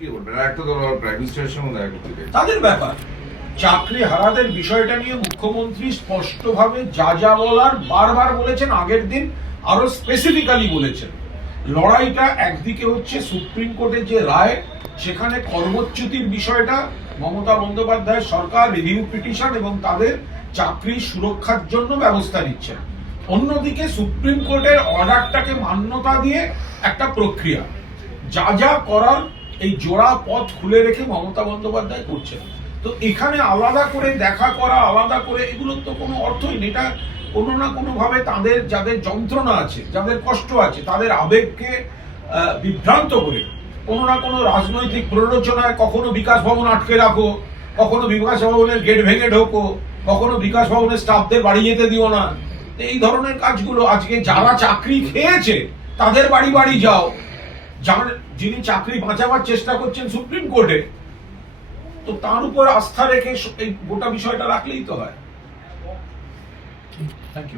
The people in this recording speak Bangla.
কি বলবেন? একটা তো প্রাইম মিনিস্টারের সঙ্গে দেখা করতে চাই, তাদের ব্যাপার। চাকরি হারাদের বিষয়টা নিয়ে মুখ্যমন্ত্রী স্পষ্টভাবে যা যা বলার বারবার বলেছেন, আগের দিন আরো স্পেসিফিক্যালি বলেছেন। লড়াইটা একদিকে হচ্ছে সুপ্রিম কোর্টের যে রায়, সেখানে কর্মচ্যুতির বিষয়টা মমতা বন্দ্যোপাধ্যায়ের সরকার রিভিউ পিটিশন এবং তাদের চাকরির সুরক্ষার জন্য ব্যবস্থা নিচ্ছেন। অন্যদিকে সুপ্রিম কোর্টের অর্ডারটাকে মান্যতা দিয়ে একটা প্রক্রিয়া, যা যা করার এই জোড়া পথ খুলে রেখে মমতা বন্দ্যোপাধ্যায় করছেন। তো এখানে আলাদা করে দেখা করা, আলাদা করে এগুলোর তো কোনো অর্থই নেই। এটা কোনো না কোনো ভাবে তাদের যাদের যন্ত্রণা আছে, যাদের কষ্ট আছে, তাদের আবেগকে বিভ্রান্ত করে কোনো না কোনো রাজনৈতিক প্ররোচনায় কখনো বিকাশ ভবন আটকে রাখো, কখনো বিকাশ ভবনের গেট ভেঙে ঢোকো, কখনো বিকাশ ভবনের স্টাফদের বাড়ি যেতে দিও না। এই ধরনের কাজগুলো আজকে যারা চাকরি খেয়েছে তাদের বাড়ি বাড়ি যাও, যিনি চাকরি বাঁচাবার চেষ্টা করছেন সুপ্রিম কোর্টে, তো তার উপর আস্থা রেখে এই গোটা বিষয়টা রাখলেই তো হয়। Thank you.